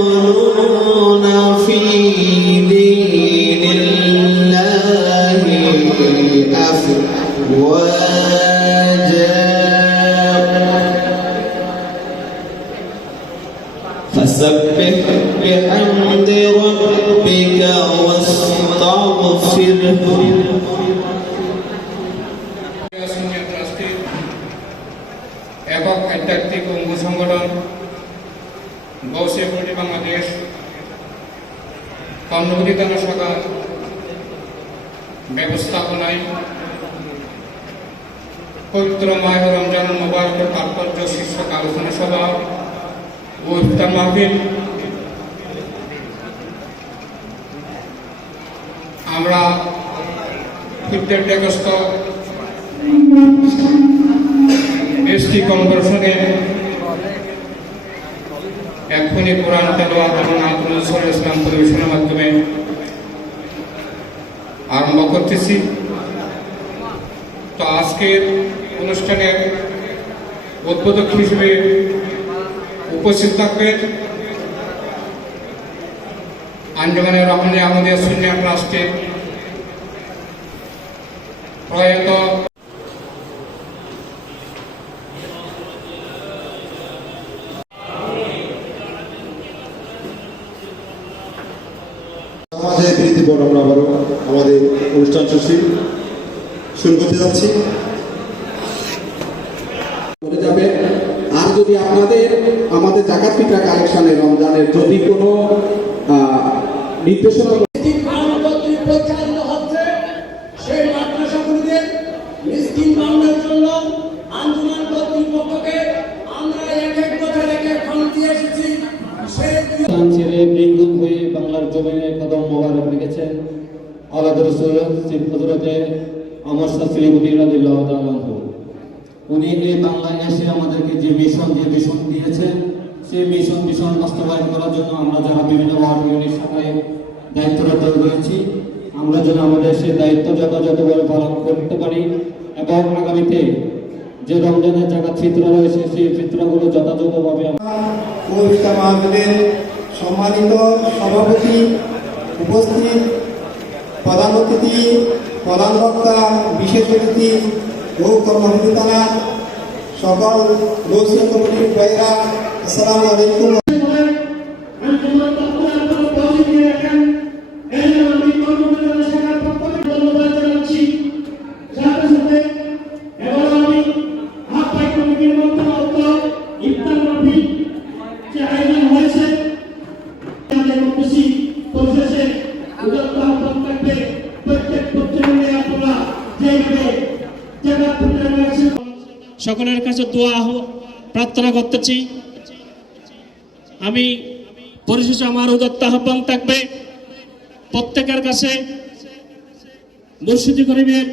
يدخلون في دين الله أفواجا فسبح بحمد ربك واستغفره একক আধ্যাত্মিক অঙ্গ সংগঠন গৌসিয়া কমিটি বাংলাদেশ কর্মসূচি থানা শাখা ব্যবস্থাপনায় পবিত্র মাহে রমজান মুবারকের তাৎপর্য শীর্ষক আলোচনা সভা ও ইফতার মাহফিল আমরা বিদ্যাগ্রস্ত এসটি কর্পোরেশনে এখনই কোরআন তেলাওয়াত এবং আব্দুল ইসলাম পরিবেশনের মাধ্যমে আরম্ভ করতেছি। তো আজকের অনুষ্ঠানের উদ্বোধক হিসেবে উপস্থিত থাকবেন আঞ্জুমানে রহমানী আহমদিয়া সুন্নিয়া ট্রাস্টের প্রয়াত সমাজের বিরোধী বড় আমরা আবারও আমাদের অনুষ্ঠান সূচি শুরু করতে যাচ্ছি। যাবে আর যদি আপনাদের আমাদের জাকাত ফিতরা কালেকশনে রমজানের যদি কোনো নির্দেশনা হচ্ছে সেই মাদ্রাসাগুলিতে মিসকিন বাংলার জন্য আঞ্জুমান কর্তৃপক্ষকে আমরা এক বছর এক ফান্ড দিয়ে এসেছি। ছেড়ে বেঙ্গুল হয়ে বাংলার জমিনে কদম মোবারক রেখেছেন আলাদা রসুল হযরতে আমর শাহ শ্রীমুদ্দিন রাদিয়াল্লাহু তাআলা আনহু। উনি এই বাংলায় এসে আমাদেরকে যে মিশন দিয়েছেন সেই মিশন বাস্তবায়ন করার জন্য আমরা যারা বিভিন্ন ওয়ার্ড ইউনিট শাখায় দায়িত্বরত রয়েছি আমরা যেন আমাদের সেই দায়িত্ব যথাযথভাবে পালন করতে পারি এবং আগামীতে যে রমজানের জাকাত ফিতরা রয়েছে সেই ফিতরাগুলো যথাযথভাবে মাহফিলের সম্মানিত সভাপতি, উপস্থিত প্রধান অতিথি, প্রধান বক্তা, বিশেষ অতিথি ও কর্মসূচি থানা সকল গৌসিয়া কমিটির ভাইরা, আসসালামু আলাইকুম। সকলের কাছে দোয়া প্রার্থনা করতেছি। আমি পরিশেষে আমার উদাত্ত আহ্বান থাকবে প্রত্যেকের কাছে মুর্শিদি গরিবের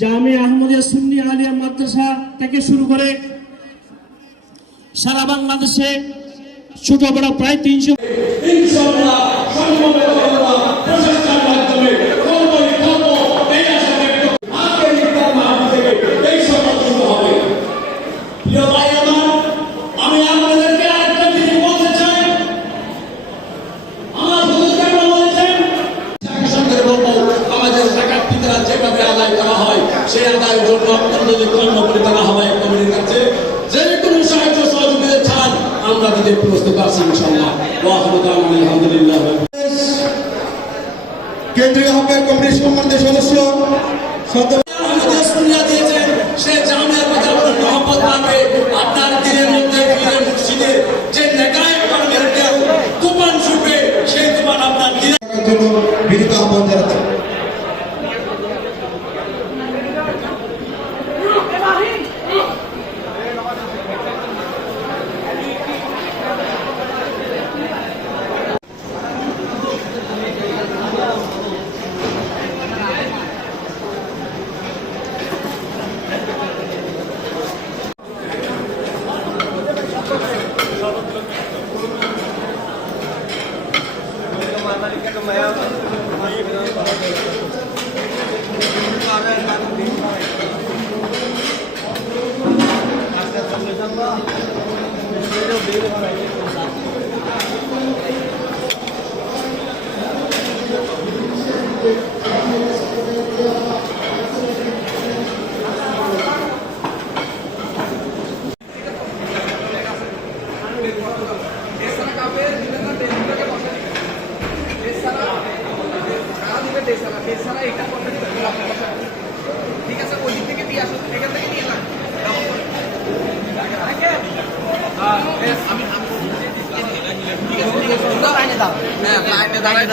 জামিয়া আহমদিয়া সুন্নি আলিয়া মাদ্রাসা থেকে শুরু করে সারা বাংলাদেশে ছোট বড় প্রায় 300 ইনশাআল্লাহ সম্মানিত আল্লাহ প্রচেষ্টার মাধ্যমে আমি আপনাদেরকে একটা জিনিস বলতে চাই। আমার হুজুরকে বলছেন সঙ্গে বলবো আমাদের জাকাত ফিতরা যেভাবে আদায় করা হয় সেই আদায়ের জন্য আপনারা যদি কর্ম করে তারা হয় কমিটির কাছে যে কোনো সাহায্য সহযোগিতা চান আমরা দিতে প্রস্তুত আছি ইনশাআল্লাহ। আলহামদুলিল্লাহ। কেন্দ্রীয় আহ্বায়ক কমিটির সম্মানিত সদস্য দিয়েছেন সে জামিয়ার কথা বলে মহব্বত রাখবে আপনার দিনের মধ্যে ফিরে মুর্শিদে যে নেকায় কর্মের ঢেউ তুফান ছুটবে সেই তুফান আপনার দিনের জন্য বিনীত আহ্বান জানাচ্ছি। ঠিক আছে, ওই দিক থেকে দিয়ে আসো, এখান থেকে নিয়ে না। ঠিক আছে, ঠিক আছে, লাইনে দাও। হ্যাঁ, লাইনে দাঁড়ায়।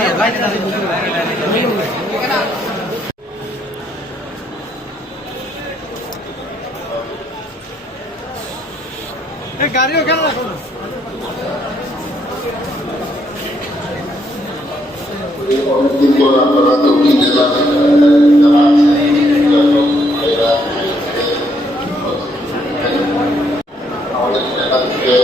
গাড়ি ওখানে রাখো না। অনেকদিন পর আপনারা দক্ষিণ জেলা যারা আমাদের এলাকা থেকে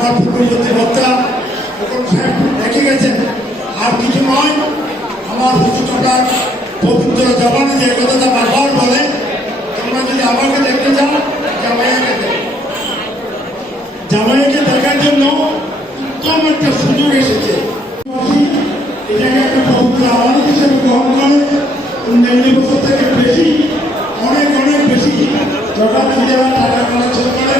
আমার পূর্ববর্তী বক্তা দেখে গেছেন। আর কিছু নয়, আমার হুজুরটার পবিত্র জবানে যে কথাটা বারবার বলে, তোমরা যদি আমাকে দেখতে চাও জামাইয়াকে দেখো। জামাইয়াকে দেখার জন্য উত্তম একটা সুযোগ এসেছে। এটাকে একটা পবিত্র আমানত হিসেবে গ্রহণ করে অন্যান্য বছর থেকে বেশি, অনেক অনেক বেশি জগা নিজেরা টাকা কালেকশন করে।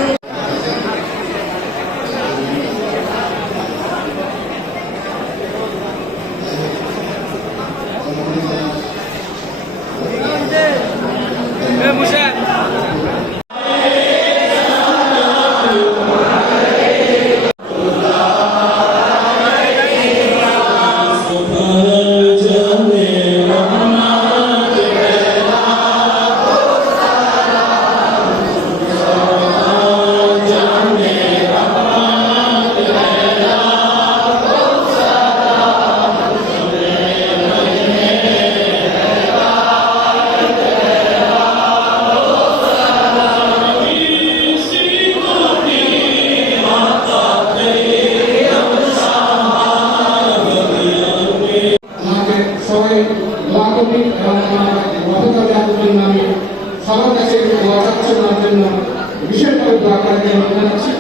সবাই দোয়া করবেন এবং রহমতুল্লাহ জন্য আমি সবার কাছে দোয়া চাচ্ছি, জন্য বিশেষভাবে দোয়া করার জন্য জানাচ্ছি।